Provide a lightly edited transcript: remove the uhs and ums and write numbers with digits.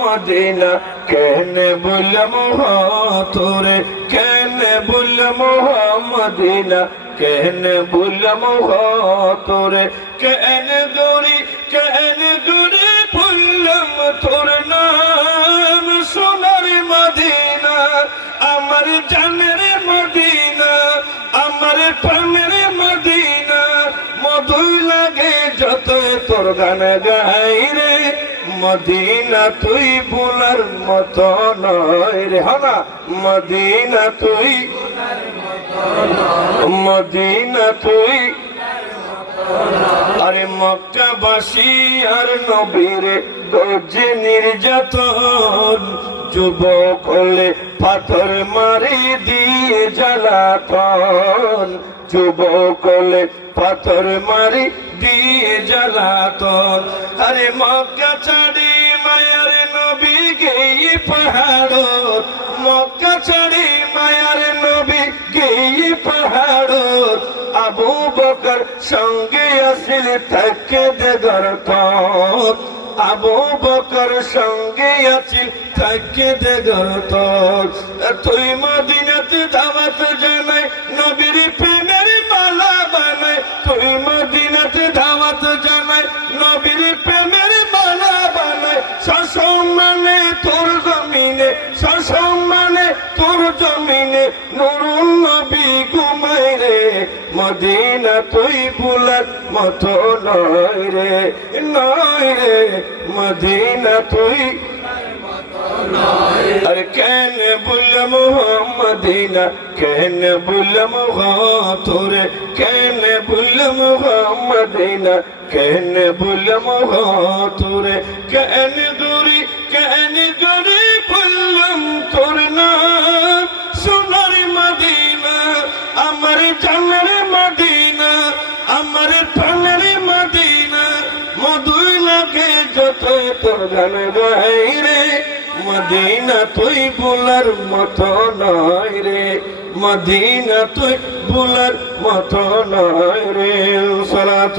Medina কেনে বললাম তোরে, কেনে বললাম মদিনা কেনে বললাম তোরে, কেনে গরি বললাম তোর নাম। সোনার মদিনা আমার জানের মদিনা, আমার প্রাণের মদিনা, মধুর লাগে যত তোর গান গাই রে। মদিনা তুই ভুলার মতো নয় রে, হনা মদিনা তুই, মদিনা তুই। আরে মক্কাবাসী আর নবীরে গজে নির্যাতন, যুবক হলে পাথর মারি দিয়ে জ্বালাতন, যুবক হলে পাথর মারি দিয়ে জ্বালাতন। আরে মক্কা ছাড়ি মায়ার নবী গেই পাহাড়, মক্কা ছাড়ি মায়ার নবী গেই পাহাড়। আবু বকর সঙ্গে আসিল থাকে দেগরত, আবু বকর সঙ্গে আছিল থাকে দেগরত। তুই মদিনাতে দাওয়াত জানাই নবীর প্রেমের মালা বানাই, তুই মদিনাতে দাওয়াত জানাই নবীর প্রেমের মালা বানাই। সসম্মানে তোর জমিনে, সসম্মানে তোর জমিনে নুরুল নবী ঘুমাই রে। মদিনা তুই ভুলার মতো নয় রে, নয় রে, মদিনা তুই। আর কেন বললাম মদিনা, কেন বললাম তোরে, কেন বললাম মদিনা, কেন বললাম তোরে, কেন গরি বললাম তোর নাম। সোনার মদিনা আমার জানের মদিনা, আমার প্রাণের মদিনা, মধুর লাগে যত তোর গান গাই রে। মদিনা তুই ভুলার মতো নয় রে, মদিনা তুই ভুলার মতো নয় রে। সালাত